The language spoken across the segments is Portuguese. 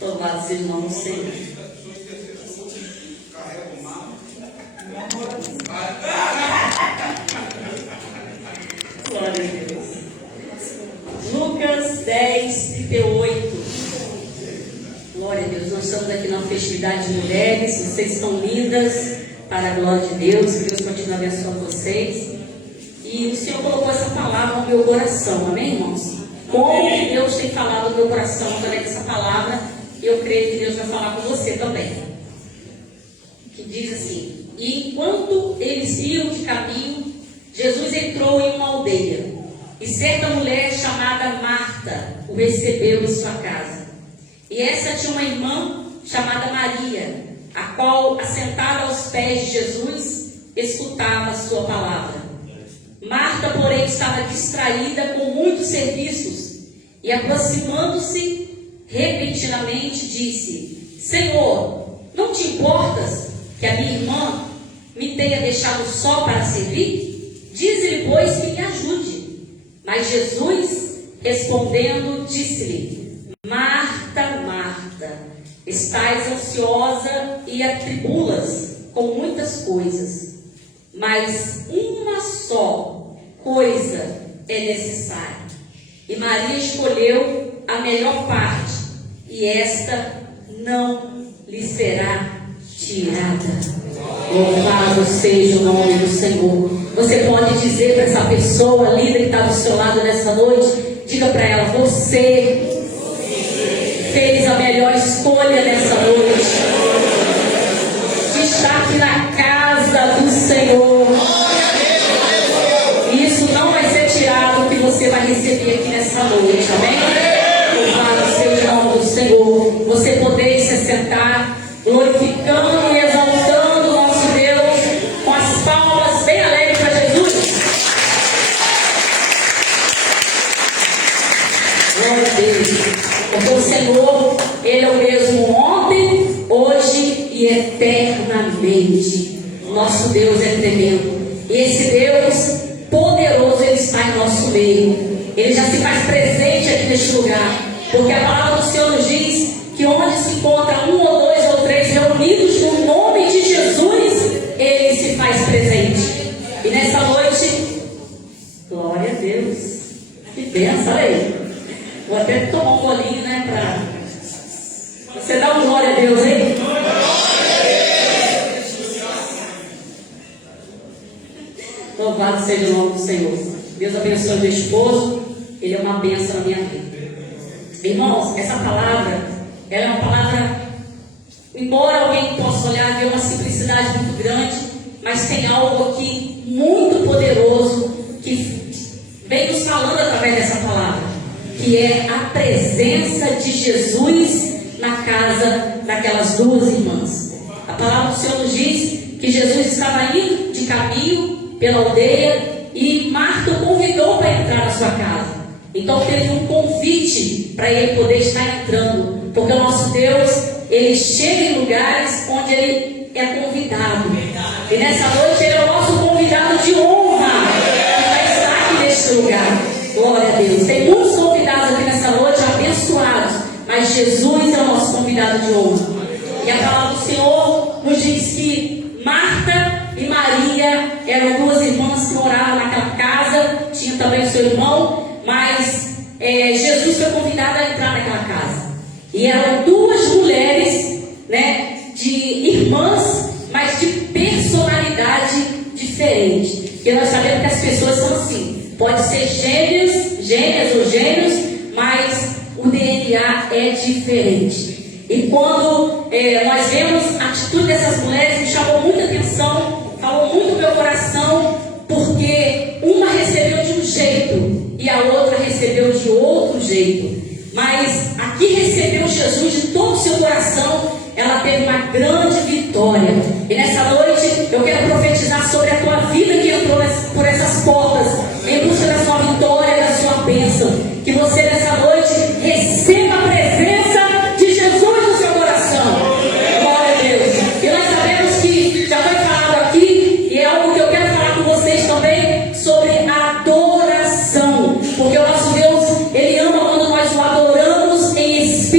Louvado seja o nome do Senhor. Glória a Deus. Lucas 10:38. Glória a Deus. Nós estamos aqui na festividade de mulheres. Vocês são lindas para a glória de Deus. Que Deus continue abençoando vocês. E o Senhor colocou essa palavra no meu coração. Amém, irmãos? Como que Deus tem falado no meu coração através dessa palavra, eu creio que Deus vai falar com você também. Que diz assim: e enquanto eles iam de caminho, Jesus entrou em uma aldeia, e certa mulher chamada Marta o recebeu em sua casa. E essa tinha uma irmã chamada Maria, a qual, assentada aos pés de Jesus, escutava a sua palavra. Marta, porém, estava distraída com muitos serviços, e aproximando-se repentinamente disse: Senhor, não te importas que a minha irmã me tenha deixado só para servir? Dize-lhe, pois, que me ajude. Mas Jesus, respondendo, disse-lhe: Marta, Marta, estás ansiosa e atribulas com muitas coisas, mas uma só coisa é necessária. E Maria escolheu a melhor parte, e esta não lhe será tirada. Louvado seja o nome do Senhor. Você pode dizer para essa pessoa linda que está do seu lado nessa noite, diga para ela: você fez a melhor escolha nessa noite, de estar aqui na casa do Senhor. E isso não vai ser tirado, o que você vai receber aqui nessa noite, amém? Louvado seja o nome do Senhor. Você poder se sentar, glorificando e exaltando o nosso Deus, com as palmas bem alegres para Jesus. Glória a Deus. Porque o Senhor, Ele é o mesmo ontem, hoje e eternamente. Nosso Deus é tremendo. E esse Deus poderoso, Ele está em nosso meio. Ele já se faz presente aqui neste lugar. Porque a palavra do Senhor nos diz que onde se encontra um ou dois ou três reunidos no nome de Jesus, Ele se faz presente. E nessa noite, glória a Deus. Que benção aí. Vou até tomar um bolinho, né? Pra você dar um glória a Deus, hein? Louvado seja o nome do Senhor. Deus abençoe meu esposo. Ele é uma bênção na minha vida. Irmãos, essa palavra, ela é uma palavra, embora alguém possa olhar e ver uma simplicidade muito grande, mas tem algo aqui muito poderoso que vem nos falando através dessa palavra, que é a presença de Jesus na casa daquelas duas irmãs. A palavra do Senhor nos diz que Jesus estava indo de caminho pela aldeia e Marta o convidou para entrar na sua casa. Então teve um convite para ele poder estar entrando, porque o nosso Deus, Ele chega em lugares onde Ele é convidado. E nessa noite Ele é o nosso convidado de honra, que vai estar aqui neste lugar. Glória a Deus. Tem muitos convidados aqui nessa noite, abençoados, mas Jesus é o nosso convidado de honra. E a palavra do Senhor nos diz que Marta e Maria eram duas irmãs que moravam naquela casa. Tinha também o seu irmão, mas Jesus foi convidado a entrar naquela casa. E eram duas mulheres, né, de irmãs, mas de personalidade diferente. Porque nós sabemos que as pessoas são assim. Pode ser gêmeas ou gêmeos, mas o DNA é diferente. E quando nós vemos a atitude dessas mulheres, me chamou muita atenção, falou muito no meu coração, porque uma recebeu de um jeito e a outra recebeu de outro jeito. Mas a que recebeu Jesus de todo o seu coração, ela teve uma grande vitória. E nessa noite eu quero profetizar sobre a tua vida que entrou por essas portas, em busca da sua vitória, da sua bênção. Que você nessa noite receba a presença de Jesus no seu coração. Glória a Deus. E nós sabemos que já foi falado aqui, e é algo que eu quero falar com vocês também, sobre adoração. Porque o nosso Deus, Ele ama quando nós o adoramos em espírito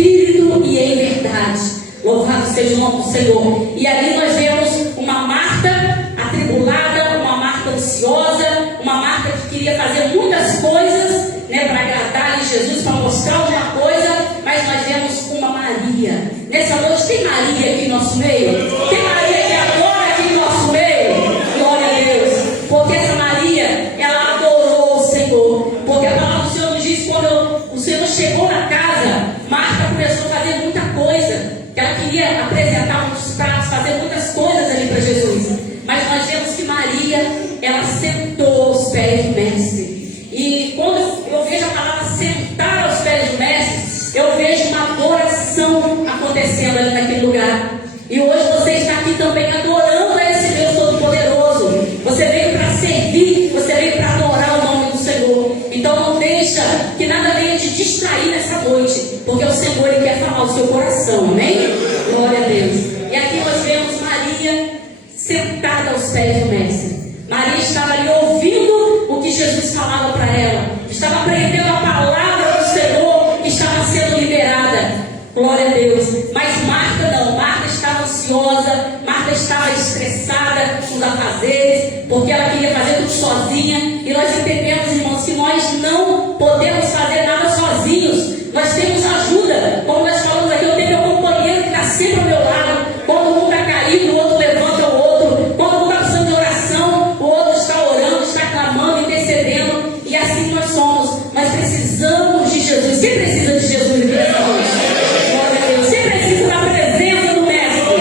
verdade. Louvado seja o nome do Senhor. E ali nós vemos uma Marta atribulada, uma Marta ansiosa, uma Marta que queria fazer muitas coisas, né, para agradar Jesus, para mostrar alguma coisa, mas nós vemos uma Maria. Nessa noite tem Maria aqui em nosso meio? Tem Maria que agora aqui em nosso meio? Glória a Deus. Porque essa Maria, ela adorou o Senhor. Porque a palavra do Senhor nos diz, quando o Senhor chegou na casa, Marta começou a fazer muita coisa. Ela queria apresentar muitos pratos, fazer muitas coisas ali para Jesus. Mas nós vemos que Maria, ela sentou aos pés do Mestre. E quando eu vejo a palavra sentar aos pés do Mestre, eu vejo uma adoração acontecendo ali naquele lugar. E hoje você está aqui também adorando a esse Deus Todo-Poderoso. Você veio para servir, você veio para adorar o nome do Senhor. Então não deixa que nada venha te distrair nessa noite, porque o Senhor, Ele quer falar o seu coração, amém? Glória a Deus. E aqui nós vemos Maria sentada aos pés do Mestre. Maria estava ali ouvindo o que Jesus falava para ela, estava aprendendo a palavra do Senhor, estava sendo liberada. Glória a Deus. Mas Marta não, Marta estava ansiosa, Marta estava estressada com os afazeres, porque ela queria fazer tudo sozinha. E nós entendemos, irmãos, que nós não podemos fazer nada sozinhos. Nós temos ajuda. Como nós falamos aqui, eu tenho meu companheiro que está sempre ao meu lado. Quando um está caído, o outro levanta o outro. Quando um está precisando de oração, o outro está orando, está clamando, intercedendo. E assim nós somos. Nós precisamos de Jesus. Quem precisa de Jesus nessa noite? Glória a Deus. Você precisa da presença do Mestre.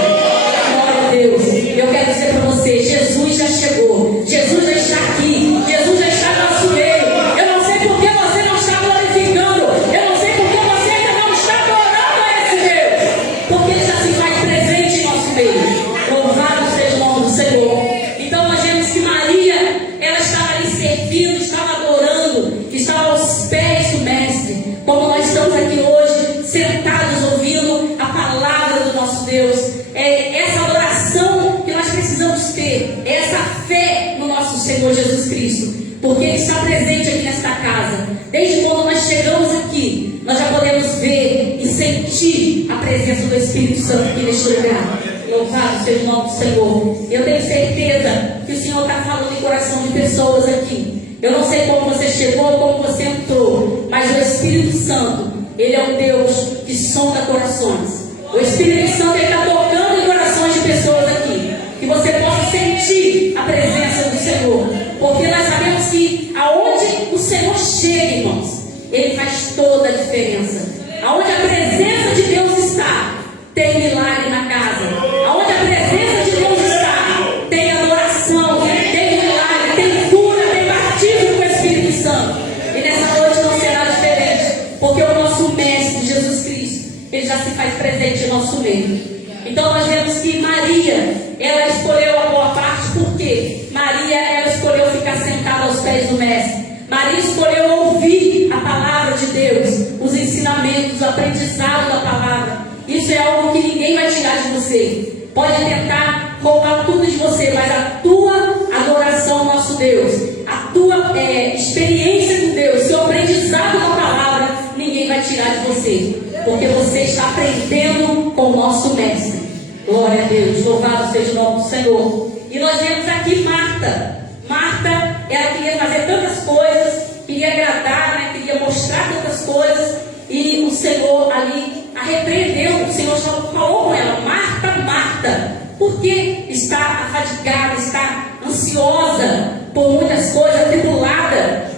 Glória a Deus. Eu quero dizer para você, Jesus já chegou. Jesus já está aqui. Jesus já está no nosso meio. Eu não sei por que você não está glorificando. Eu não sei por que você ainda não está adorando a esse Deus. Porque Ele já se faz presente em nosso meio. Louvado seja o nome do Senhor. Então nós vemos que Maria, ela estava ali servindo, estava adorando, estava aos pés do Mestre. Como nós estamos aqui hoje, sentados ouvindo a palavra do nosso Deus. É essa adoração que nós precisamos ter, é essa fé no nosso Senhor Jesus Cristo, porque Ele está presente aqui nesta casa. Desde quando nós chegamos aqui, nós já podemos ver e sentir a presença do Espírito Santo aqui neste lugar. Louvado seja o nome do Senhor. Eu tenho certeza que o Senhor está falando em coração de pessoas aqui. Eu não sei como você chegou, como você entrou, mas o Espírito Santo, Ele é um Deus que sonda corações. O Espírito Santo, Ele está tocando em corações de pessoas aqui. Que você possa sentir a presença do Senhor. Porque nós sabemos que aonde o Senhor chega, irmãos, Ele faz toda a diferença. Aonde a presença de Deus está, tem milagre na casa. Aonde a presença de Deus está, tem adoração, tem milagre, tem cura, tem batismo com o Espírito Santo. E nessa noite não será diferente, porque o nosso Mestre Jesus Cristo, Ele já se faz presente em nosso meio. Então nós vemos que Maria, ela escolheu a boa parte. Por quê? Maria, ela escolheu ficar sentada aos pés do Mestre. Maria escolheu ouvir a palavra de Deus, os ensinamentos, o aprendizado da palavra. Isso é algo que ninguém vai tirar de você. Pode tentar roubar tudo de você, mas a tua adoração ao nosso Deus, a tua experiência com Deus, seu aprendizado da palavra, ninguém vai tirar de você, porque você está aprendendo com o nosso Mestre. Glória a Deus, louvado seja o nome do Senhor. E nós vemos aqui Marta. Marta, ela queria fazer tantas coisas, queria agradar, né? Queria mostrar tantas coisas, e o Senhor ali a repreendeu. O Senhor falou com ela: Marta, Marta, por que está afadigada, está ansiosa por muitas coisas, atribulada,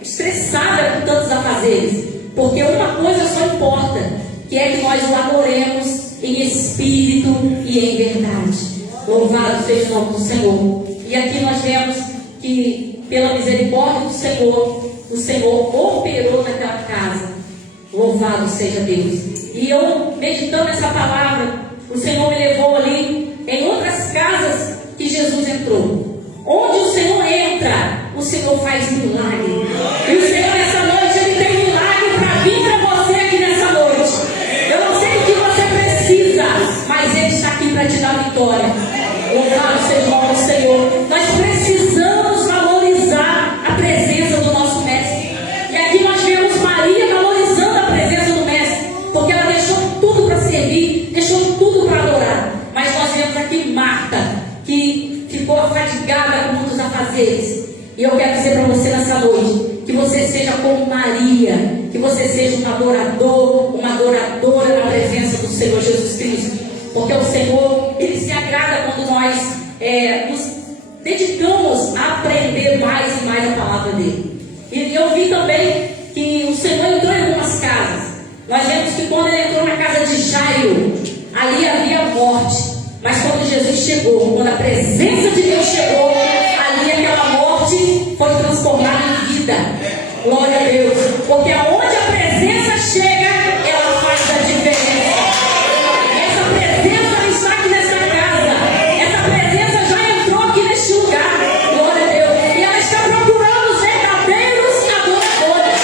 estressada com tantos afazeres? Porque uma coisa só importa, que é que nós o adoremos em espírito e em verdade. Louvado seja o nome do Senhor. E aqui nós vemos que pela misericórdia do Senhor, o Senhor operou naquela casa. Louvado seja Deus. E eu, meditando essa palavra, o Senhor me levou ali em outras casas que Jesus entrou. Onde o Senhor entra, o Senhor faz milagre. E o Senhor nessa noite, Ele tem milagre para vir para você aqui nessa noite. Eu não sei o que você precisa, mas Ele está aqui para te dar vitória. Louvado seja o nome do Senhor. Nós precisamos valorizar a presença do nosso Mestre. E aqui nós vemos Maria valorizando a presença do Mestre, porque ela deixou tudo para se E eu quero dizer para você nessa noite, que você seja como Maria, que você seja um adorador, uma adoradora na presença do Senhor Jesus Cristo. Porque o Senhor, Ele se agrada quando nós nos dedicamos a aprender mais e mais a palavra dEle. E eu vi também que o Senhor entrou em algumas casas. Nós vemos que quando Ele entrou na casa de Jairo, ali havia morte. Mas quando Jesus chegou, quando a presença de Deus chegou, ali aquela morte foi transformada em vida. Glória a Deus. Porque aonde a presença chega, ela faz a diferença. Essa presença está aqui nessa casa. Essa presença já entrou aqui neste lugar. Glória a Deus. E ela está procurando os verdadeiros adoradores.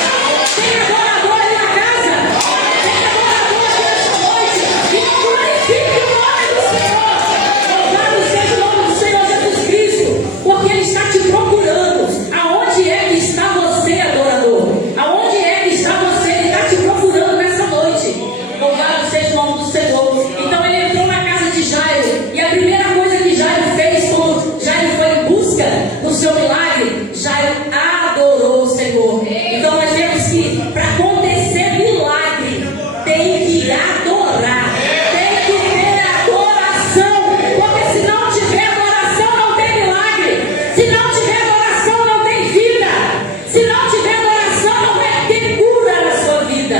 Tem adorador aí na casa? Tem adorador aqui nesta noite? E glorifique o nome do Senhor. Louvado seja o nome do Senhor Jesus Cristo. Porque Ele está te procurando. Aonde é que está você, adorador? Aonde é que está você? Ele está te procurando nessa noite. Louvado seja o nome do Senhor. Então ele entrou na casa de Jairo. E a primeira coisa que Jairo fez, quando Jairo foi em busca do seu milagre, Jairo adorou o Senhor. Então nós vemos que para acontecer milagre, tem que adorar. Tem que ter adoração. Porque se não tiver adoração, não tem milagre. Se não tiver adoração, não tem vida. Se não tiver adoração, não vai ter cura na sua vida.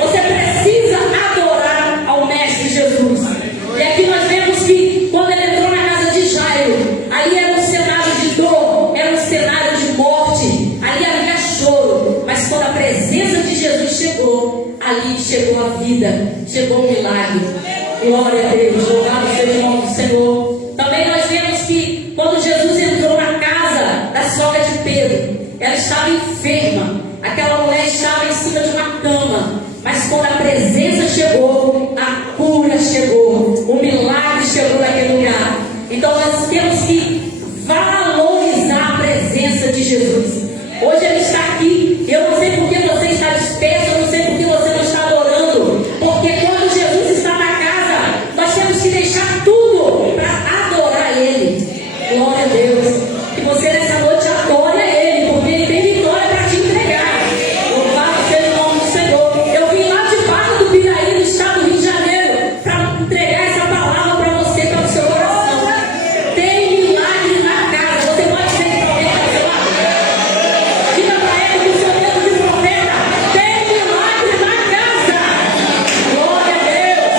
Você precisa adorar ao Mestre Jesus. E aqui nós vemos que quando ele entrou na casa de Jairo, ali era um cenário de dor, era um cenário de morte, ali havia choro. Mas quando a presença de Jesus chegou, ali chegou a vida, chegou o milagre. Glória a Deus, louvado seja o nome do Senhor. Também nós vemos que quando Jesus entrou na casa da sogra de Pedro, ela estava enferma. Aquela mulher estava em cima de uma cama. Mas quando a presença chegou, a cura chegou, o milagre chegou naquele lugar. Então nós temos que valorizar a presença de Jesus. Hoje Ele está aqui. Eu não sei por que você está disperso, eu não sei por que você não está adorando. Porque quando Jesus está na casa, nós temos que deixar tudo para adorar Ele. Glória a Deus. Que você nessa noite adore a Ele, porque Ele tem vitória para te entregar. Louvado seja o nome do Senhor. Eu vim lá de Barra do Piraí, no estado do Rio de Janeiro, para entregar essa palavra para você, para o seu coração. Tem milagre na casa. Você pode ser profeta do seu lado. Diga para ele que o seu dedo de profeta tem milagre na casa. Glória a Deus.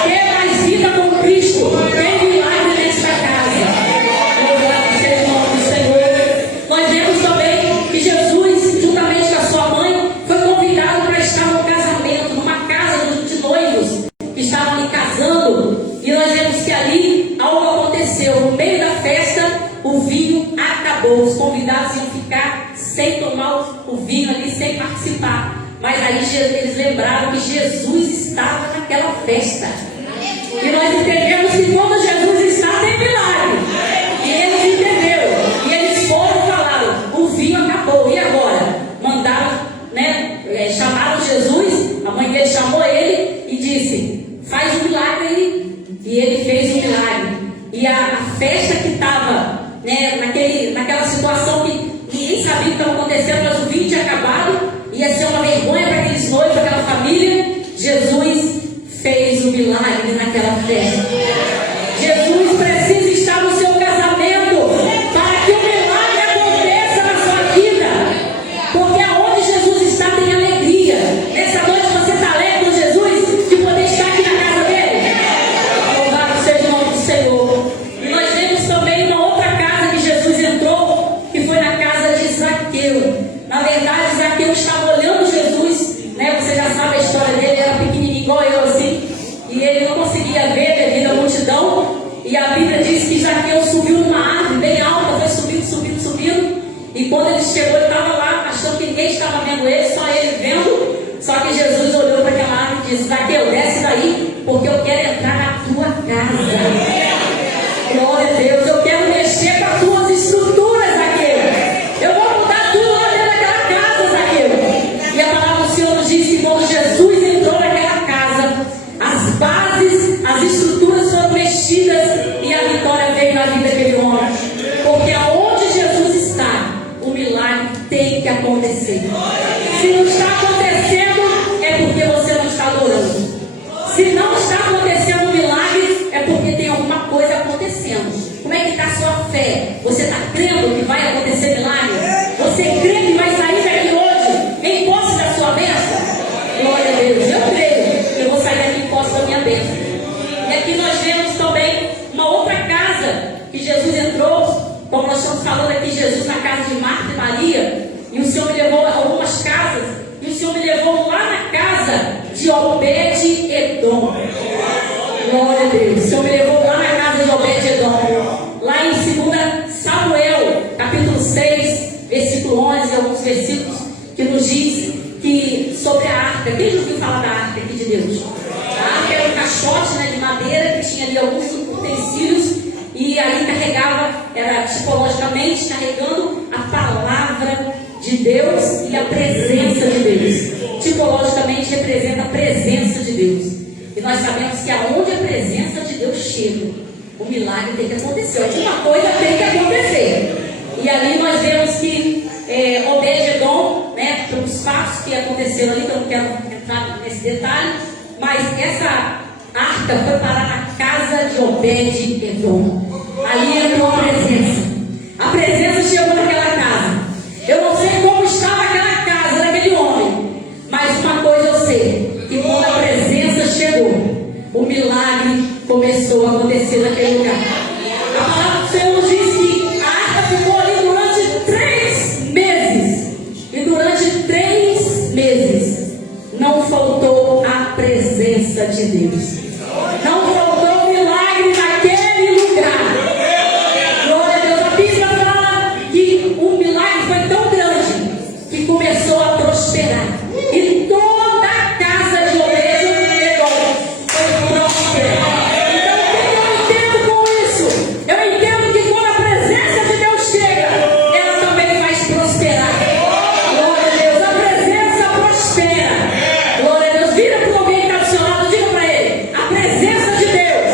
Até mais vida com Cristo. Tem milagre nesta casa. Louvado seja o nome do Senhor. Nós vemos também que Jesus, juntamente com a sua mãe, foi convidado para estar no casamento, numa casa de noivos que estavam ali casando. E nós vemos que ali algo aconteceu. No meio da festa, o vinho acabou. Os convidados iam ficar sem tomar o vinho ali, sem participar. Mas aí eles lembraram que Jesus estava naquela festa. E nós entendemos que quando Jesus está, tem milagre. E eles entenderam. E eles foram e falaram: o vinho acabou. E agora? Mandaram, chamaram Jesus. A mãe dele chamou ele e disse: faz um milagre aí. E ele fez um milagre. E a festa que estava naquela situação que ninguém sabia o que estava acontecendo, mas o vinho tinha acabado, ia ser uma vergonha para aqueles noivos, para aquela família. Jesus fez o milagre naquela festa. Jesus precisa estar no seu casamento para que o milagre aconteça na sua vida. Porque aonde Jesus está tem alegria. Nessa noite você está alegre com Jesus de poder estar aqui na casa dele? Louvado seja o nome do Senhor. E nós vemos também uma outra casa que Jesus entrou, que foi na casa de Zaqueu. Na verdade, Zaqueu estava olhando Jesus, você já sabe a história dele, era pequenininho igual eu assim, e ele não conseguia ver devido à multidão. E a Bíblia diz que Zaqueu subiu numa árvore bem alta, foi subindo. E quando ele chegou, ele estava lá, achando que ninguém estava vendo ele, só ele vendo. Só que Jesus olhou para aquela árvore e disse: Zaqueu, desce daí, porque eu quero entrar na tua casa. Glória a Deus, eu quero mexer com as tuas estruturas, Zaqueu. Eu vou mudar tudo lá dentro daquela casa, Zaqueu. E a palavra do Senhor nos diz que quando Jesus entrou naquela casa, as bases, as estruturas foram mexidas e a vitória veio na vida daquele homem. Porque aonde Jesus está, Você está crendo que vai acontecer milagre? Você crê que vai sair daqui hoje em posse da sua bênção? Glória a Deus. Eu creio que eu vou sair daqui em posse da minha bênção. E aqui nós vemos também uma outra casa que Jesus entrou, como nós estamos falando aqui, Jesus na casa de Marta e Maria, e o Senhor me levou a algumas casas, e o Senhor me levou lá na casa de Obed-Edom. Glória a Deus. O Senhor me levou lá na casa de Obed-Edom, lá em 2 Samuel, capítulo 6, versículo 11, alguns versículos que nos diz que sobre a arca. Quem já ouviu falar da arca aqui de Deus? A arca era um caixote, né, de madeira que tinha ali alguns utensílios, e ali carregava, era tipologicamente carregando a palavra de Deus e a presença de Deus. Tipologicamente representa a presença de Deus. E nós sabemos que aonde a presença de Deus chega, o milagre tem que acontecer. Alguma coisa tem que acontecer. E ali nós vemos que Obed-Edom, né, os fatos que aconteceram ali, que eu não quero entrar nesse detalhe, mas essa arca foi parar na casa de Obed-Edom. Ali entrou a presença. A presença chegou naquela casa. Eu não sei como estava aquela casa daquele homem, mas uma coisa eu sei, que quando a presença chegou, o milagre começou a acontecer naquele lugar. A palavra do Senhor nos diz que a arca ficou ali durante 3 meses. E durante 3 meses não faltou a presença de Deus. Não faltou milagre naquele lugar. Glória a Deus. A Bíblia fala que o milagre foi tão grande que começou a prosperar. E toda a casa de Obed-Edom foi próspera. Então, o que eu entendo com isso? Eu entendo que quando a presença de Deus chega, ela também faz prosperar. Glória a Deus. A presença prospera. Glória a Deus. Vira para alguém que está do seu lado, diga para ele: a presença de Deus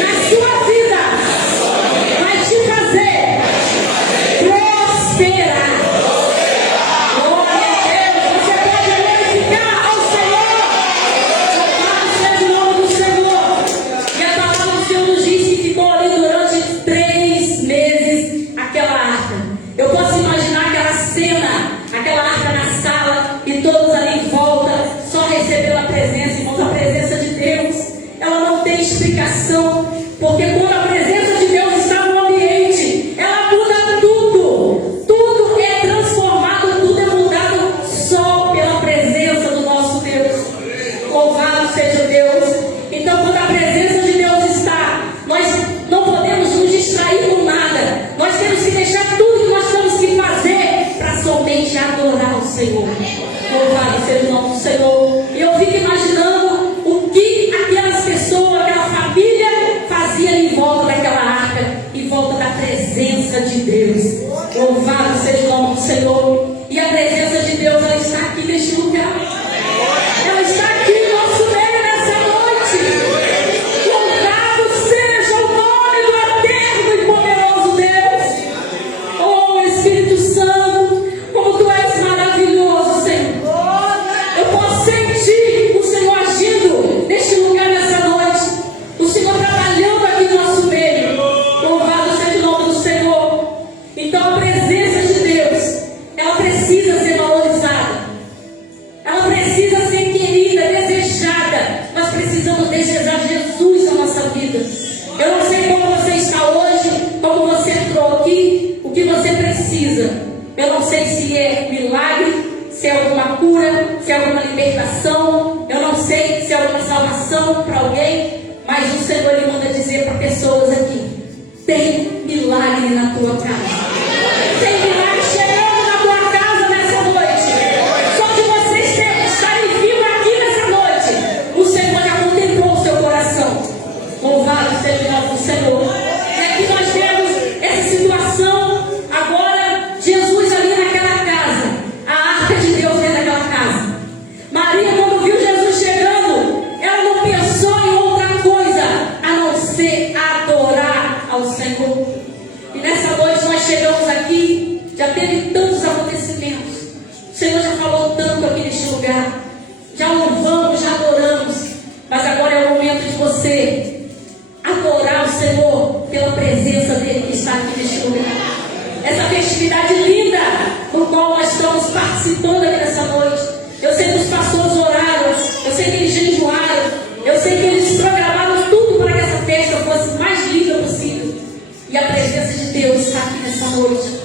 na sua vida vai te fazer prosperar. Glória a Deus. Você pode glorificar ao Senhor. Louvado seja o nome do Senhor. E a palavra do Senhor nos diz que ficou ali durante 3 meses aquela arca. Eu posso imaginar aquela cena, aquela arca na sala e todos ali em volta, só recebendo a presença. Irmãos, a presença de Deus, ela não tem explicação, porque quando a presença de Deus está no ambiente, ela muda tudo. Tudo é transformado, tudo é mudado só pela presença do nosso Deus. Louvado seja Deus. Então, quando a presença de Deus está, nós não podemos nos distrair com nada. Nós temos que deixar tudo que nós temos que fazer para somente adorar o Senhor. Louvado seja o nome do Senhor. E eu fico imaginando o que aquelas pessoas, aquela família fazia em volta daquela arca, em volta da presença de Deus. Louvado seja o nome do Senhor. E a presença de Deus, ela está aqui neste lugar. Ela está aqui no nosso meio nessa noite. Louvado seja o nome do eterno e poderoso Deus. Oh, Espírito Santo, como tu és maravilhoso, Senhor. Eu posso sentir o Senhor agindo neste lugar nessa noite. O Senhor trabalhando aqui no nosso meio. Louvado seja o nome do Senhor. Então a presença de Deus, ela precisa ser valorizada. Ela precisa ser querida, desejada. Nós precisamos desejar Jesus na nossa vida. Eu não sei como você está hoje, como você entrou aqui, o que você precisa. Eu não sei se é milagre, se é alguma cura, se é alguma libertação. Eu não sei se é alguma salvação para alguém. Mas o Senhor, Ele manda dizer para pessoas aqui: tem milagre na tua casa. Tem milagre chegando na tua casa nessa noite. Só de vocês estarem vivos aqui nessa noite, o Senhor já contemplou o seu coração. Louvado seja o nome do Senhor. E aqui nós temos essa situação. Agora, Jesus ali naquela casa, a arca de Deus dentro daquela casa. Maria, quando viu Jesus chegando, ela não pensou em outra coisa a não ser adorar ao Senhor. E nessa noite nós chegamos sei que eles programaram tudo para que essa festa fosse mais linda possível. E a presença de Deus está aqui nessa noite.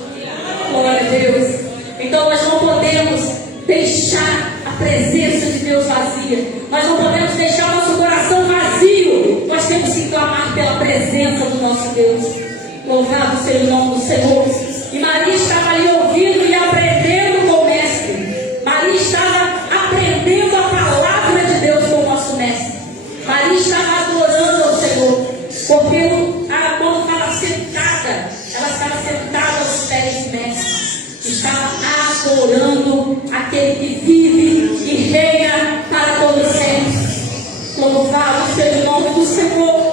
Glória a Deus. Então nós não podemos deixar a presença de Deus vazia. Nós não podemos deixar o nosso coração vazio. Nós temos que clamar pela presença do nosso Deus. Louvado seja o nome do Senhor. E Maria estava ali ouvindo e aprendendo com o Mestre. Maria estava aprendendo a palavra de Deus com o nosso Mestre. Maria estava adorando ao Senhor. Porque quando estava sentada, ela estava sentada aos pés do Mestre. Estava adorando aquele que vive e reina para todos sempre. Louvado seja o nome do Senhor.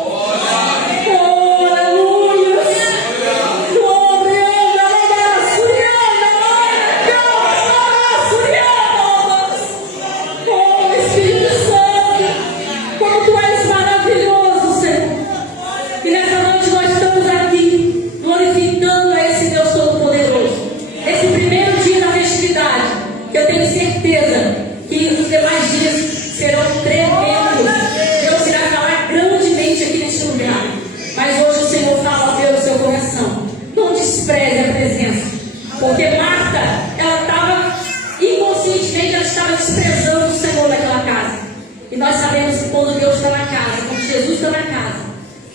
Eu tenho certeza que os demais dias serão tremendos. Deus irá falar grandemente aqui neste lugar. Mas hoje o Senhor fala pelo seu coração. Não despreze a presença. Porque Marta, ela estava inconscientemente, ela estava desprezando o Senhor naquela casa. E nós sabemos que quando Deus está na casa, quando Jesus está na casa,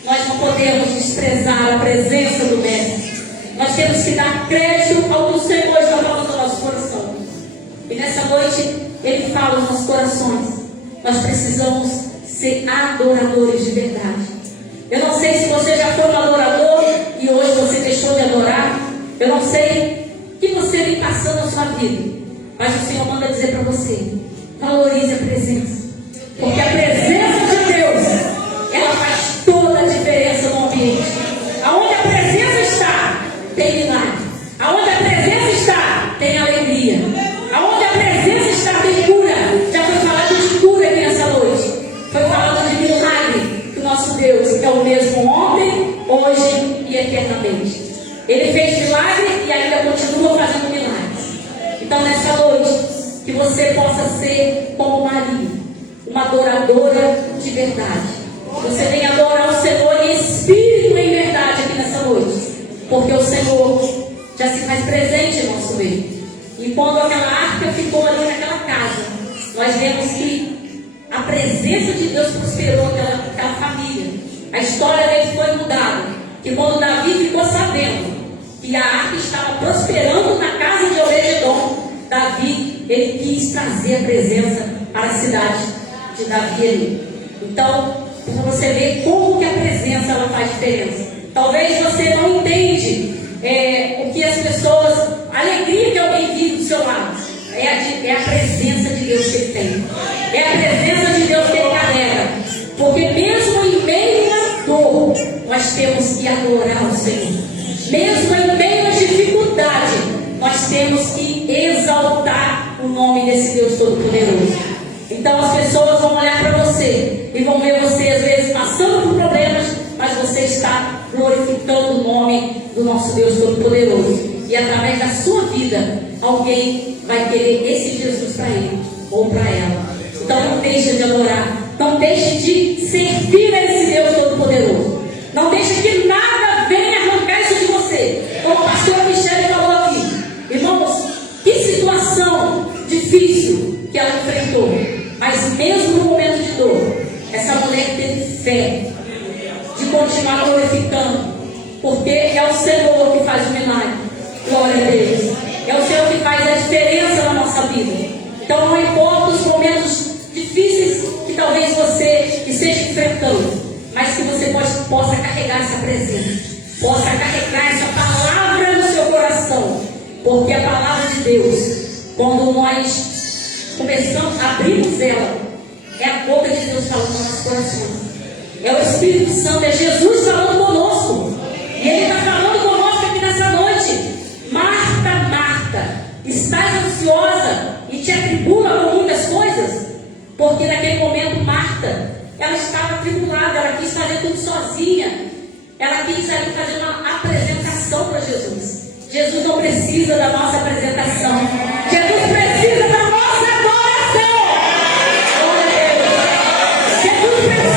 nós não podemos desprezar a presença do Mestre. Nós temos que dar crédito ao que o Senhor está falando no nosso coração. E nessa noite, Ele fala nos nossos corações. Nós precisamos ser adoradores de verdade. Eu não sei se você já foi um adorador e hoje você deixou de adorar. Eu não sei o que você vem passando na sua vida. Mas o Senhor manda dizer para você: valorize a presença. Porque a presença de Deus, ela faz toda a diferença no ambiente. Aonde a presença está, tem milagre. Aonde a presença está, tem alegria. Aonde a presença está, tem cura. Já foi falado de cura aqui nessa noite. Foi falado de milagre. Que o nosso Deus é o mesmo ontem, hoje e eternamente. Ele fez milagre e ainda continua fazendo milagres. Então nessa noite, que você possa ser como Maria, uma adoradora de verdade. Você venha adorar o Senhor em espírito e em verdade aqui nessa noite. Porque o Senhor já se faz presente em nosso meio. E quando aquela arca ficou ali naquela casa, nós vemos que a presença de Deus prosperou aquela família. A história dele foi mudada. Que quando Davi ficou sabendo que a arca estava prosperando na casa de Obed-edom, Davi, ele quis trazer a presença para a cidade de Davi ali. Então, para você ver como que a presença ela faz diferença. Talvez você não entende o que as pessoas, a alegria que alguém vive do seu lado. É a presença de Deus que ele tem. É a presença de Deus que ele carrega. Porque mesmo em meio à dor, nós temos que adorar o Senhor. Mesmo em meio à dificuldade, nós temos que exaltar o nome desse Deus Todo-Poderoso. Então as pessoas vão olhar para você e vão ver você às vezes passando por problemas, mas você está glorificando o nome do nosso Deus Todo-Poderoso. E através da sua vida, alguém vai querer esse Jesus para ele ou para ela. Então não deixe de adorar, não deixe de servir a esse Deus Todo-Poderoso. Não deixe que nada venha arrancar isso de você. Como o pastor Michele falou aqui. Irmãos, que situação difícil que ela enfrentou. Mas mesmo no momento de dor, essa mulher teve fé de continuar glorificando. Porque é o Senhor que faz o milagre. Glória a Deus. É o Senhor que faz a diferença na nossa vida. Então não importa os momentos difíceis que talvez você esteja enfrentando, mas que você possa carregar essa presença, possa carregar essa palavra no seu coração. Porque a palavra de Deus, quando nós começamos, abrimos ela, é a boca de Deus falando no nosso coração. É o Espírito Santo, é Jesus falando conosco. E Ele está falando conosco aqui nessa noite. Marta, Marta, estás ansiosa e te atribula com muitas coisas? Porque naquele momento Marta, ela estava atribulada, ela quis fazer tudo sozinha. Ela quis ali fazer uma apresentação para Jesus. Jesus não precisa da nossa apresentação. Jesus precisa da nossa adoração. Jesus precisa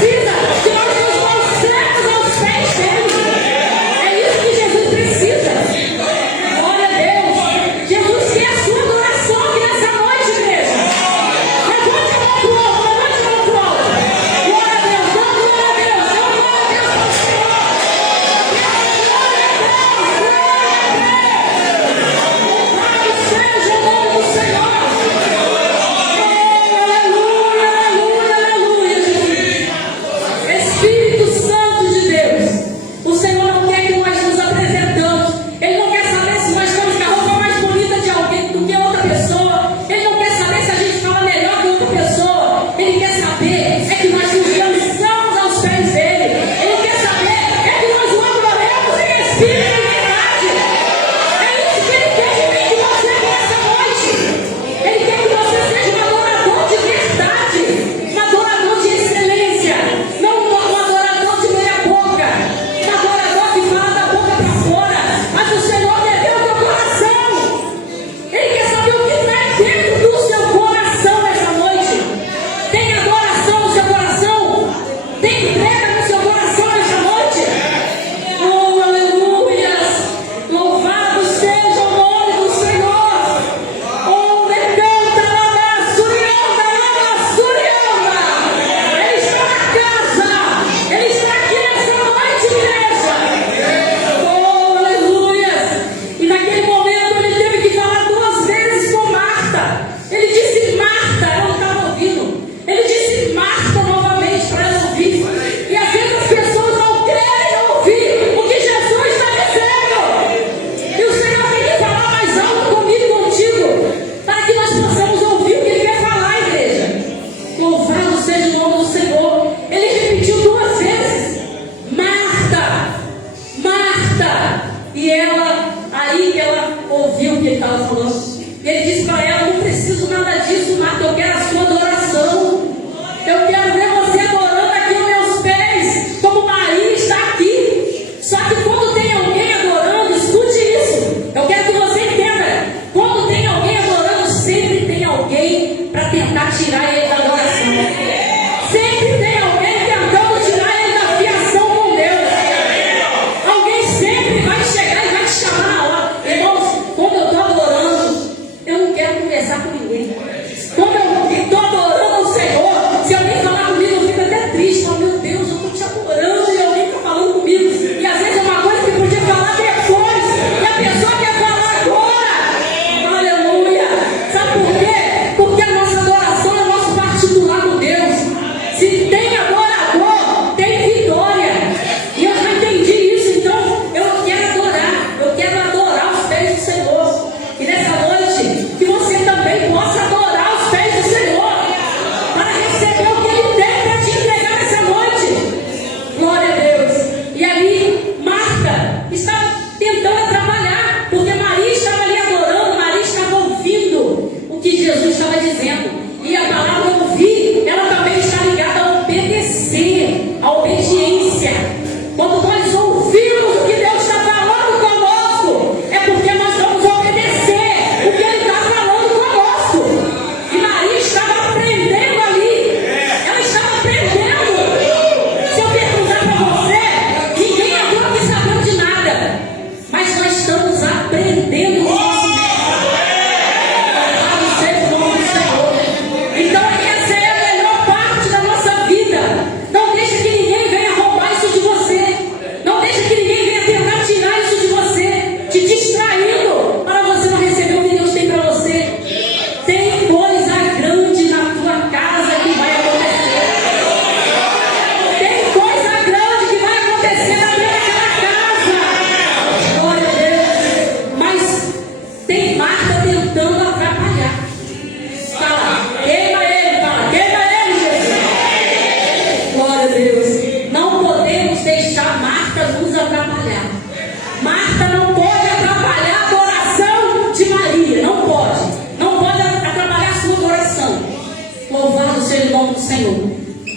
Senhor.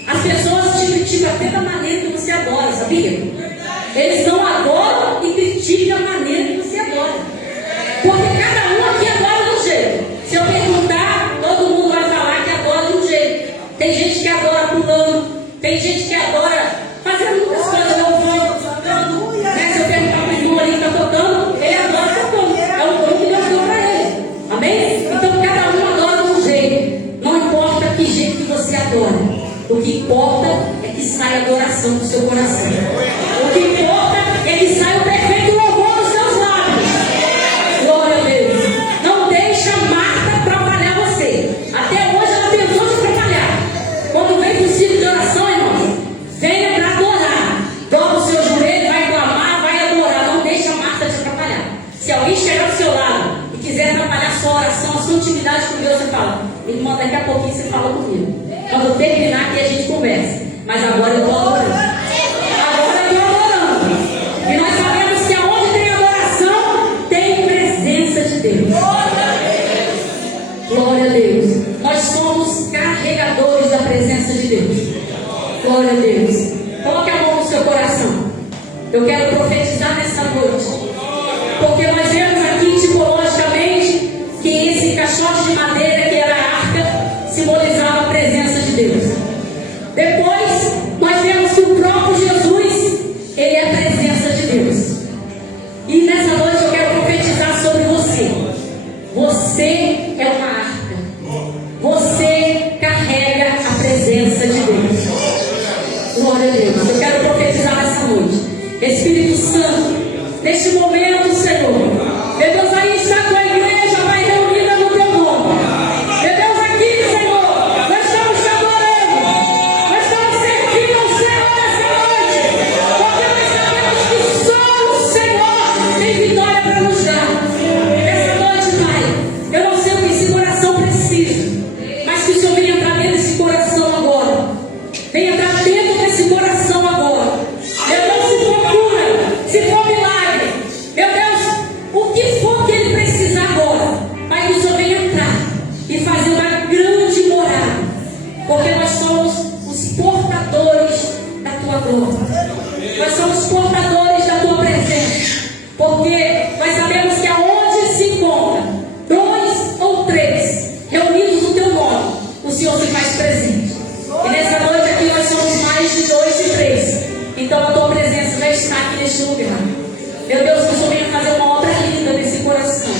As pessoas te criticam até da maneira que você adora, sabia? Eles não adoram e criticam a maneira que você adora. Porque cada um aqui adora de um jeito. Se eu perguntar, todo mundo vai falar que adora de um jeito. Tem gente que adora pulando, tem gente que adora fazendo muitas coisas, louvando, tocando. Se eu perguntar para o irmão ali que está tocando, ele adora tocando. É o dom que Deus deu para ele. Amém? Então cada um adora de um jeito. Não importa que jeito que você adora. O que importa é que saia a adoração do seu coração. O que importa é que saia o perfeito louvor dos seus lábios. Glória a Deus. Não deixa Marta atrapalhar você. Até hoje ela tentou te atrapalhar. Quando vem para o ciclo de oração, irmãos, venha para adorar. Dobra o seu joelho, vai clamar, vai adorar. Não deixa a Marta te atrapalhar. Se alguém chegar do seu lado e quiser atrapalhar a sua oração, a sua intimidade com Deus, você fala: irmão, daqui a pouquinho você fala comigo. Quando terminar aqui a gente conversa. Mas agora eu estou adorando. Agora eu estou adorando. E nós sabemos que aonde tem adoração, tem presença de Deus. Glória a Deus. Nós somos carregadores da presença de Deus. Glória a Deus. Coloque a mão no seu coração. Eu quero profetizar nessa noite. Porque nós vemos aqui tipologicamente que esse caixote de madeira que era a arca simbolizava a presença de Deus. Depois nós vemos que o próprio Jesus, ele é a presença de Deus. E nessa noite eu quero profetizar sobre você. Você é uma arca. Você carrega a presença de Deus. Glória a Deus. Eu quero profetizar nessa noite. Espírito Santo, neste momento, Senhor, meu Deus, aí está a tua igreja, Pai, reunida no teu nome. Meu Deus, aqui, Senhor, nós estamos te adorando, nós estamos servindo ao Senhor nessa noite, porque nós sabemos que só o Senhor tem vitória para nos dar. Nessa noite, Pai, eu não sei o que esse coração precisa, mas que o Senhor venha entrar dentro desse coração agora. Venha entrar dentro desse coração agora. Meu Deus, se for cura, se for milagre, meu Deus, o que for que ele precisa agora, Pai, que o Senhor venha entrar e fazer uma grande morada, porque nós somos os portadores da tua glória, nós somos portadores da tua presença, porque nós sabemos que aonde se encontra 2 ou 3 reunidos no teu nome, o Senhor se faz presente. E nessa noite aqui nós somos mais de 2 e 3. Então a tua presença já está aqui neste lugar. Meu Deus, que o Senhor venha fazer uma obra linda nesse coração.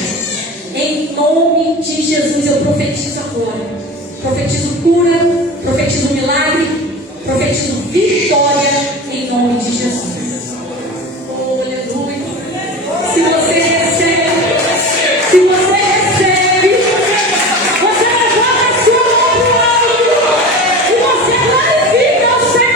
Em nome de Jesus eu profetizo agora. Profetizo cura, profetizo milagre, profetizo vitória em nome de Jesus. Oh, aleluia. Se você recebe, se você recebe, você levanta a sua mão para o alto e você glorifica o Senhor.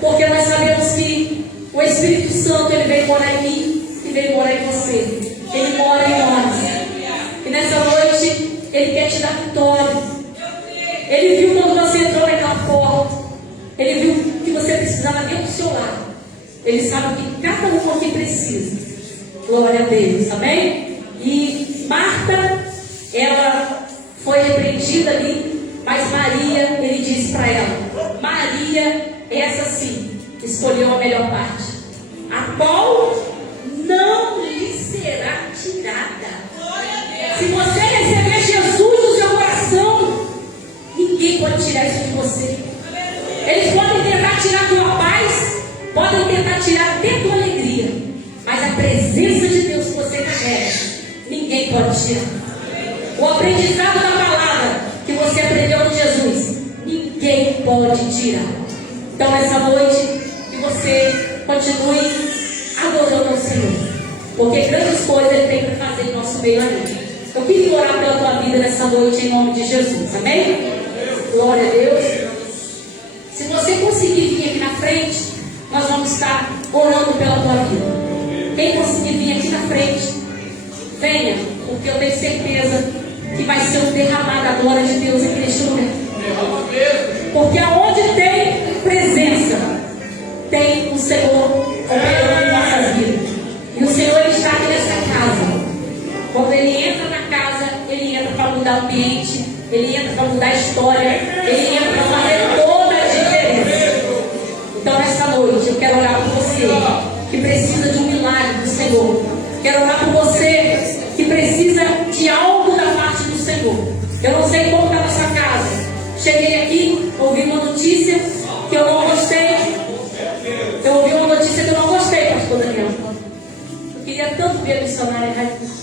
Porque nós sabemos que o Espírito Santo, ele veio morar em mim e veio morar em você. Ele mora em nós. E nessa noite, ele quer te dar vitória. Ele viu quando você entrou naquela porta. Ele viu que você precisava dentro do seu lado. Ele sabe que cada um aqui precisa. Glória a Deus, amém? E Marta, ela foi repreendida ali, mas Maria, ele disse para ela: Maria, essa sim, escolheu a melhor parte, a qual não lhe será tirada. Se você receber Jesus no seu coração, ninguém pode tirar isso de você. Eles podem tentar tirar a tua paz, podem tentar tirar até a tua alegria, mas a presença de Deus que você carrega, ninguém pode tirar. O aprendizado da palavra que você aprendeu de Jesus, ninguém pode tirar. Então nessa noite, que você continue adorando ao Senhor, porque grandes coisas Ele tem para fazer no nosso meio ali. Eu queria orar pela tua vida nessa noite em nome de Jesus, amém? Glória a Deus. Se você conseguir vir aqui na frente, nós vamos estar orando pela tua vida. Quem conseguir vir aqui na frente, venha. O porque eu tenho certeza que vai ser um derramar da glória de Deus aqui neste lugar. Porque aonde tem presença, tem o Senhor operando em nossas vidas. E o Senhor está aqui nessa casa. Quando Ele entra na casa, Ele entra para mudar o ambiente, Ele entra para mudar a história, Ele entra para fazer toda a diferença. Então, nessa noite, eu quero orar por você que precisa de um milagre do Senhor. Quero orar por você que precisa de algo da parte do Senhor. Eu não sei como está na sua casa. Cheguei aqui, ouvi uma notícia que eu não gostei. Eu ouvi uma notícia que eu não gostei, pastor Daniel. Eu queria tanto ver a missionária Raíssa,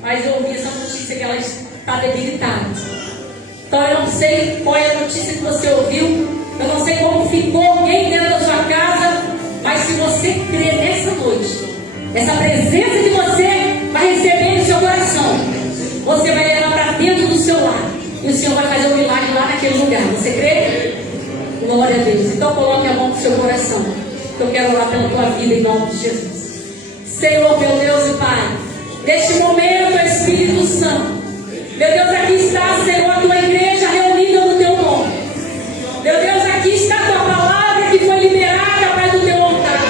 mas eu ouvi essa notícia que ela está debilitada. Então eu não sei qual é a notícia que você ouviu. Eu não sei como ficou alguém dentro da sua casa. Mas se você crer nessa noite, essa presença que você vai receber no seu coração, você vai levar para dentro do seu lar. E o Senhor vai fazer um milagre lá naquele lugar. Você crê? Glória a Deus. Então coloque a mão no seu coração. Eu quero orar pela tua vida em nome de Jesus. Senhor, meu Deus e Pai, neste momento, Espírito Santo, meu Deus, aqui está, Senhor, a tua igreja reunida no teu nome. Meu Deus, aqui está a tua palavra que foi liberada, Pai, do teu altar.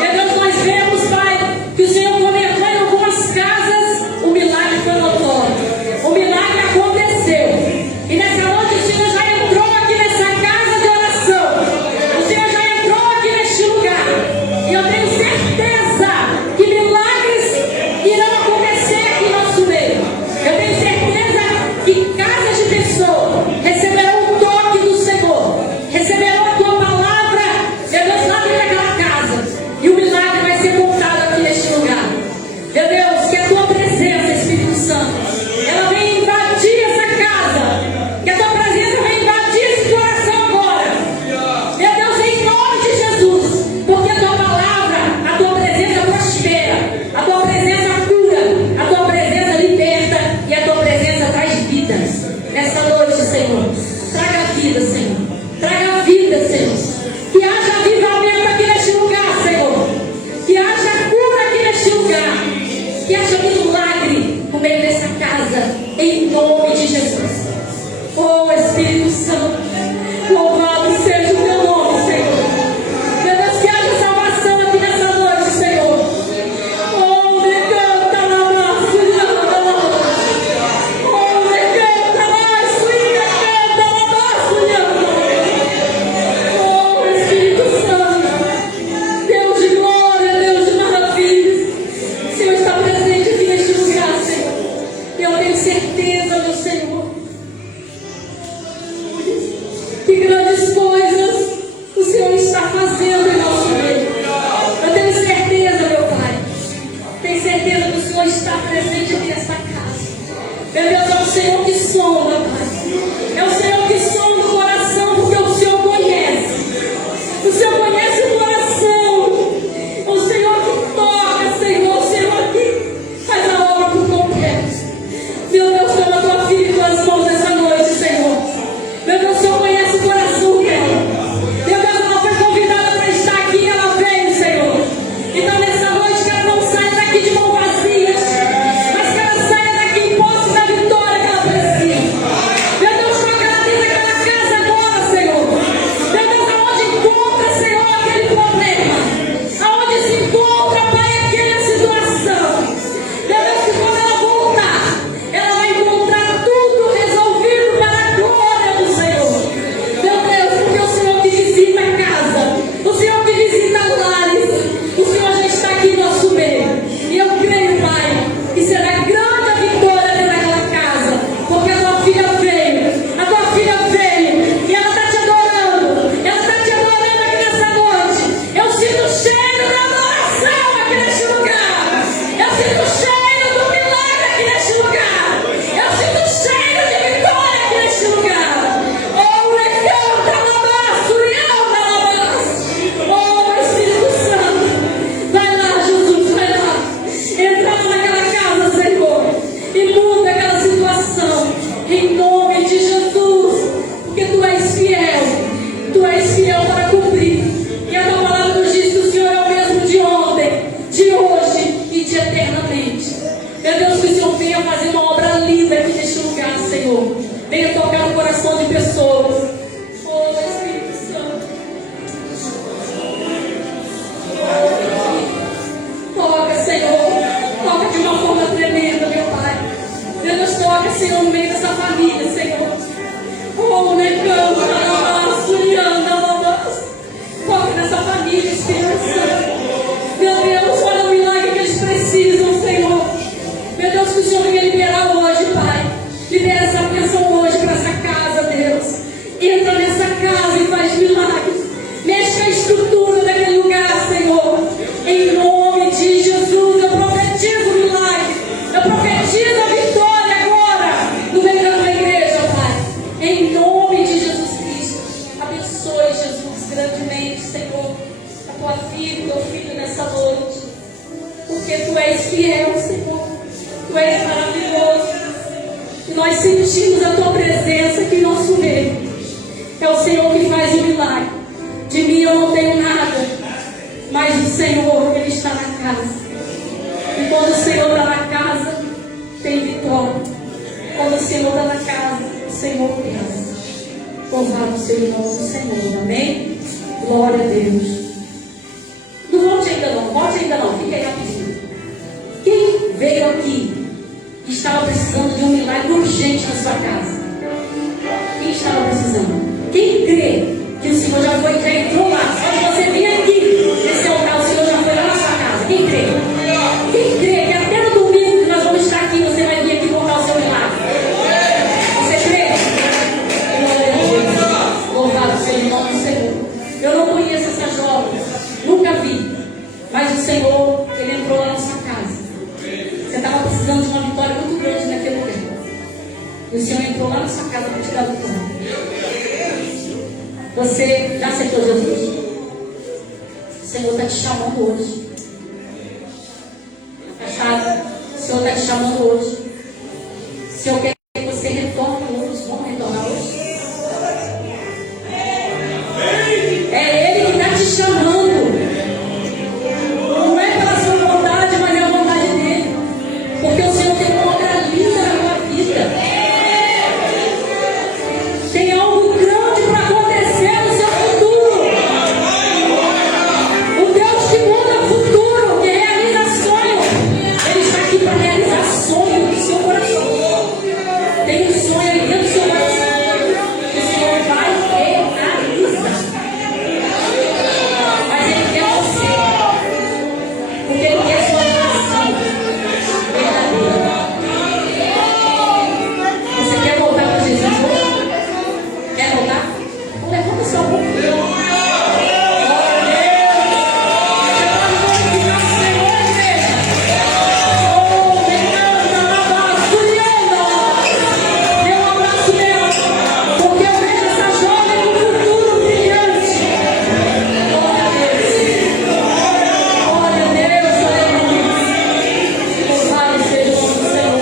Meu Deus, nós vemos, Pai, que o Senhor começou em algumas casas, o milagre foi notório. O milagre aconteceu. E nessa noite o Senhor já entrou aqui nessa casa de oração. O Senhor já entrou aqui neste lugar. E eu tenho certeza que milagres irão acontecer aqui em nosso meio. Eu tenho certeza que casas de pessoas receberão o toque do Senhor, receberão a tua palavra, meu Deus, lá dentro daquela casa. E o milagre vai ser montado aqui neste lugar. Meu Deus, que a tua presença, Espírito Santo, ela vem invadir essa casa. Que a tua presença vem invadir esse coração agora. Meu Deus, em nome de Jesus. Porque a tua palavra, a tua presença prospera. A tua presença cura. A tua presença liberta. E a tua presença traz vida. Nessa noite, Senhor, traga vida, Senhor. Traga vida, Senhor. Que haja avivamento aqui neste lugar, Senhor. Que haja cura aqui neste lugar. Que haja milagre no meio dessa casa. Em nome de Jesus. Oh, Espírito Santo, louvado seja o teu nome, Senhor. Meu Deus, que haja salvação aqui nessa noite, Senhor. Oh, me canta na massa, oh, me canta mais, canta na massa, oh, Espírito Santo, Deus de glória, Deus de maravilhas. O Senhor está presente aqui neste lugar, Senhor. Eu tenho certeza, meu Senhor, que grandes coisas o Senhor está fazendo em nosso meio. Eu tenho certeza, meu Pai. Tenho certeza que o Senhor está presente aqui nesta casa. Meu Deus, é o Senhor que sonda, Pai. É o Senhor que sonda o coração, porque o Senhor conhece. O Senhor conhece o coração. O Senhor que toca, Senhor. O Senhor que faz a obra por completo. Meu Deus, toma a tua filha em tuas mãos nessa noite, Senhor. Meu Deus, o Senhor conhece o coração dela. Meu Deus, ela foi convidada para estar aqui, ela veio, Senhor. Então, nessa noite, que ela não saia daqui de mão vazia, mas que ela saia daqui em posse da vitória que ela precisa. Meu Deus, toca ela dentro daquela casa agora, Senhor. Meu Deus, aonde encontra, Senhor, aquele problema, aonde se encontra, Pai, aquela situação. Meu Deus, que quando ela voltar, ela vai encontrar tudo resolvido. Senhor, no meio dessa família, Senhor. Oh, negão, toque nessa família, Espírito Santo. Meu Deus, olha o milagre que eles precisam, Senhor. Meu Deus, que o Senhor venha liberar hoje, Pai. Libera essa bênção hoje para essa casa, Deus. Entra nessa casa e faz milagres. Mexe a estrutura daquele lugar, Senhor. Em nome de Jesus, eu profetizo o milagre. Eu profetizo a vitória agora no meio da tua igreja, Pai. Em nome de Jesus Cristo. Abençoe, Jesus, grandemente, Senhor, a tua filha e teu filho nessa noite. Porque tu és fiel, Senhor. Tu és maravilhoso. E nós sentimos a tua presença aqui em nosso meio. É o Senhor que faz o milagre. De mim eu não tenho nada, mas o Senhor, Ele está na casa. E quando o Senhor está na casa, tem vitória. Quando o Senhor está na casa, o Senhor pensa. Louvado seja o nome do Senhor, amém? Glória a Deus. Não volte ainda não, fica aí rapidinho. Quem veio aqui e estava precisando de um milagre urgente na sua casa? Quem estava precisando? Quem crê que o Senhor já entrou lá? Só que você vem aqui, esse altar, o Senhor já foi lá na sua casa. Quem crê? Quem crê que até no domingo que nós vamos estar aqui, você vai vir aqui contar o seu milagre? Você crê? Glória a Deus. Louvado seja o nome do Senhor. Eu não conheço essa jovem, nunca vi. Mas o Senhor, Ele entrou lá na sua casa. Você estava precisando de uma vitória muito grande naquele lugar. E o Senhor entrou lá na sua casa para te dar vitória. Você já aceitou Jesus? O Senhor está te chamando hoje. Achado? O Senhor está te chamando hoje. Se eu quero que você retorne hoje, vamos retornar hoje? É Ele que está te chamando. Não é pela sua vontade, mas é a vontade dEle. Porque o Senhor tem uma obra linda na tua vida. Tem algo grande para acontecer no seu futuro. O Deus que muda o futuro, que realiza sonho, Ele está aqui para realizar sonho do seu coração. Tem um sonho aí dentro do seu coração que o Senhor vai realizar. Mas Ele quer você, porque Ele quer sua oração verdadeira. Você quer voltar para Jesus hoje? Quer voltar? Então levanta sua mão. Glória a Deus. Você pode glorificar o Senhor, igreja. Oh, dê um abraço nela. Porque eu vejo essa jovem com um futuro brilhante. Glória a Deus. Glória a Deus. Aleluia. Louvado seja o nome do Senhor.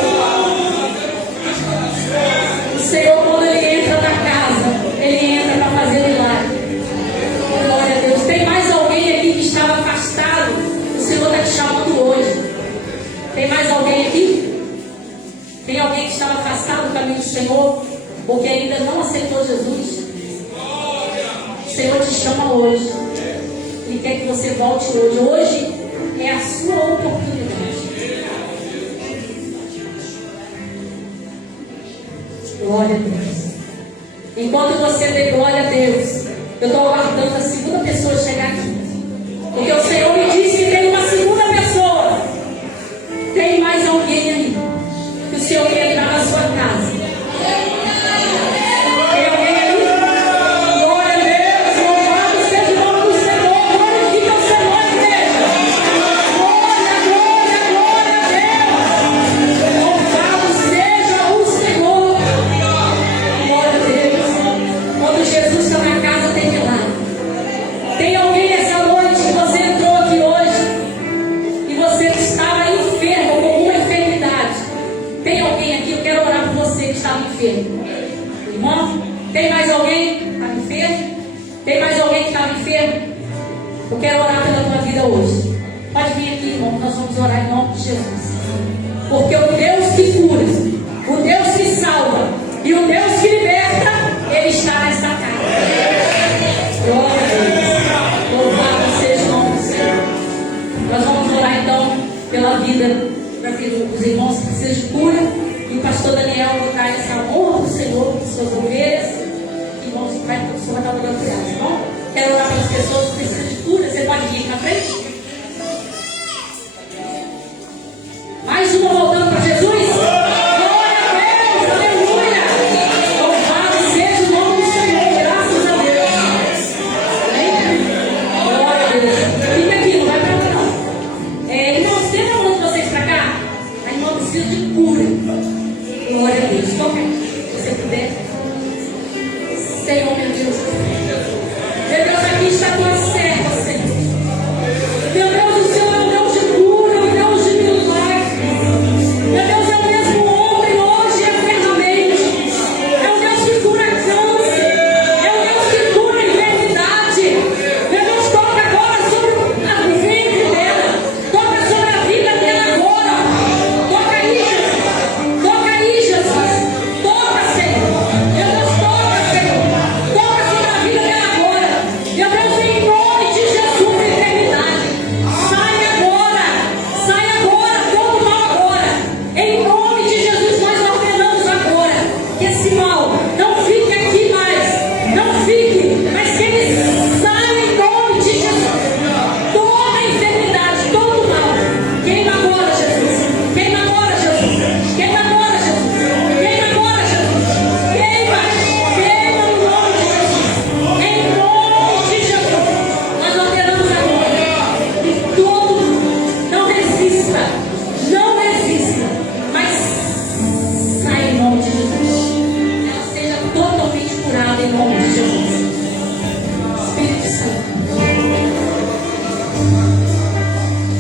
O Senhor, quando Ele entra na casa, Ele entra para fazer milagre. Glória a Deus. Tem mais alguém aqui que estava afastado? O Senhor está te chamando hoje. Tem mais alguém aqui? Tem alguém que estava afastado do caminho do Senhor? Ou que ainda não aceitou Jesus? O Senhor te chama hoje. Ele quer que você volte hoje. Hoje é a sua oportunidade. Glória a Deus. Enquanto você dê glória a Deus, eu estou aguardando a segunda pessoa chegar aqui. Porque o Senhor me disse que tem uma segunda pessoa. Tem mais alguém aí que o Senhor quer entrar na sua casa. Tem alguém aí? Glória a Deus. Louvado seja o nome do Senhor. Glorifica o Senhor, igreja. Glória, glória, glória a Deus. Louvado seja o Senhor. Glória a Deus. Quando Jesus está na casa, tem milagre. Tem alguém nessa noite que você entrou aqui hoje e você estava enfermo com alguma enfermidade? Tem alguém aqui? Eu quero orar por você que estava enfermo. Irmão, tem mais alguém que estava enfermo? Tem mais alguém que estava enfermo? Eu quero orar pela tua vida hoje. Pode vir aqui, irmão, nós vamos orar em nome de Jesus. Porque o Deus que cura, o Deus que salva e o Deus que liberta, Ele está nesta casa. Glória a Deus. Louvado seja o nome do Senhor. Nós vamos orar então pela vida dos irmãos que precisam de cura. E o pastor Daniel as pessoas precisam de cura. Você pode vir na frente? Mais uma voltando para Jesus. Glória a Deus, aleluia. Louvado seja o nome do Senhor, graças a Deus. Amém? Glória a Deus. Fica aqui, não vai para lá não. Irmãos, tem uma de vocês para cá? A irmã precisa de cura. Glória a Deus. Toca aí, se você puder. Senhor, meu Deus. Meu Deus, aqui está a tua serva, Senhor. Meu Deus, o Senhor é um Deus de cura, é um Deus de milagre. Meu Deus, é o mesmo ontem, hoje e eternamente. É um Deus que cura câncer. É um Deus que cura enfermidade. Meu Deus, toca agora sobre o ventre dela. Toca sobre a vida dela agora. Toca aí, Jesus. Toca aí, Jesus. Toca, Senhor. Meu Deus, toca, Senhor. Toca sobre a vida dela agora. Meu Deus, em nome de Jesus, enfermidade. Sai agora, todo mal agora. Em nome de Jesus, nós ordenamos agora que esse mal não fique aqui mais. Não fique, mas que ele saia em nome de Jesus. Toda enfermidade, todo mal. Queima agora, Jesus. Queima agora, Jesus. Queima agora, Jesus. Queima agora, Jesus. Queima no nome de Jesus. Em nome de Jesus. Nós ordenamos agora. E todo não resista, mas sai em nome de Jesus. Ela seja totalmente curada em nome de Jesus. Espírito Santo.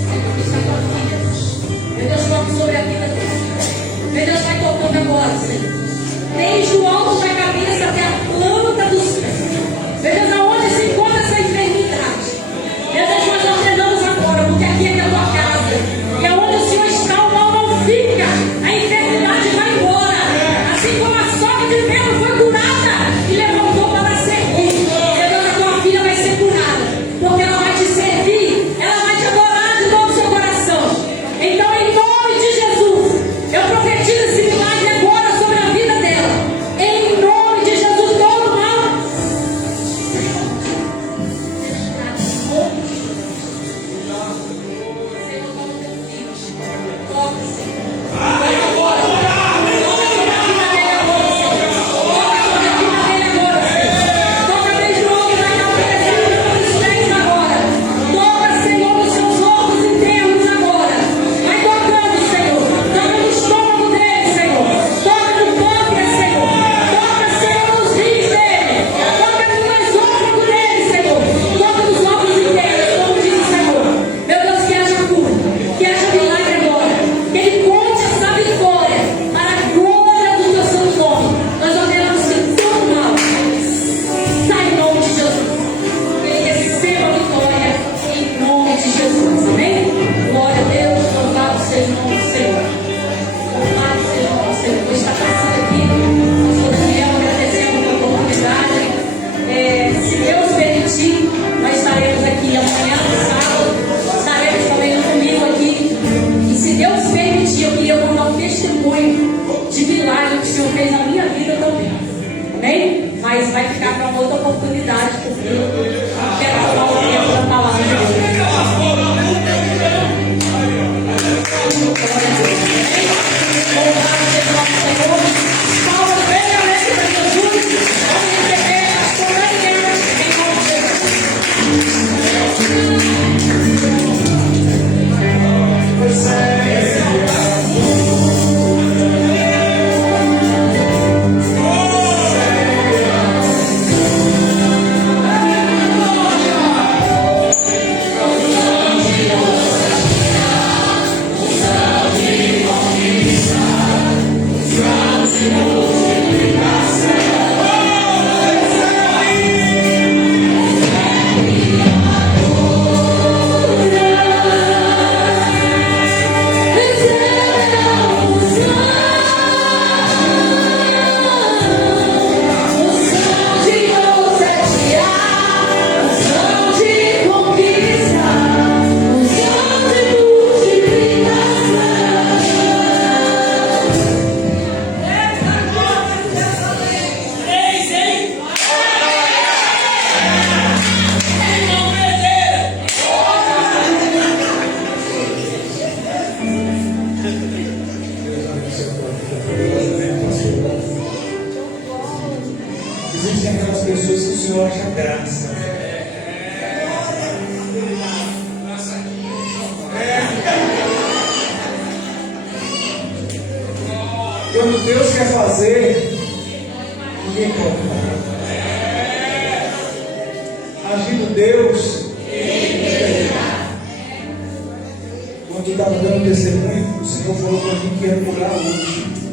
Senhor, que está com a filha. Meu Deus, toque sobre a vida dele. Meu Deus, vai tocando agora, Senhor. Desde o alto da cabeça até a planta dos pés. Meu Deus, aonde se encontra essa enfermidade? Meu Deus, nós ordenamos agora, porque aqui é a tua casa. E aonde o Senhor está, o mal não fica. A enfermidade vai embora. Assim como a sogra de Pedro foi curada e levantou para servir. Meu Deus, a tua filha vai ser curada. Porque ela vai te servir. Ela vai te adorar de todo o seu coração. Então, em nome de Jesus, eu profetizo esse milagre agora sobre a vida dela. Em nome de Jesus, todo mal. Senhor, toca o teu filho. Toca, Senhor. Toca agora. Toca sobre a vida dele agora, Senhor. Toca sobre a vida dele agora, Senhor. Toca desde o alto da cabeça e dos pés agora. Toca, Senhor, nos seus órgãos internos agora. Vai tocando, Senhor. Toca no estômago dele, Senhor. Toca no pâncreas, Senhor. Toca, Senhor, nos rins dele. Toca no esôfago dele, Senhor. Toca nos órgãos internos, como diz o Senhor. Meu Deus, que haja cura, que haja milagre agora. Que ele conte essa vitória para a glória do teu santo nome. Nós ordenamos que todo mal sai em nome de Jesus. Que ele receba a vitória em nome de Jesus. Amém? Glória a Deus, louvado seja o nome do Senhor. Louvado seja o nome do Senhor. Vou estar passando aqui, pastor Daniel, agradecendo a oportunidade. Se Deus permitir, nós estaremos aqui amanhã, no sábado. Estaremos também no domingo aqui. E se Deus permitir, eu queria contar um testemunho de milagre que o Senhor fez na minha vida também. Amém? Mas vai ficar para uma outra oportunidade, porque eu quero falar o tempo da palavra de Deus. Glória a Deus. Amém? Louvado seja o nosso Senhor. Palmas bem alegres para Jesus. Vamos receber a pastora Daniela em nome de Jesus. Senhor haja graça. Quando Deus quer fazer, ninguém pode parar. Agindo Deus, quando eu estava dando testemunho, o Senhor falou para mim que ia curar hoje.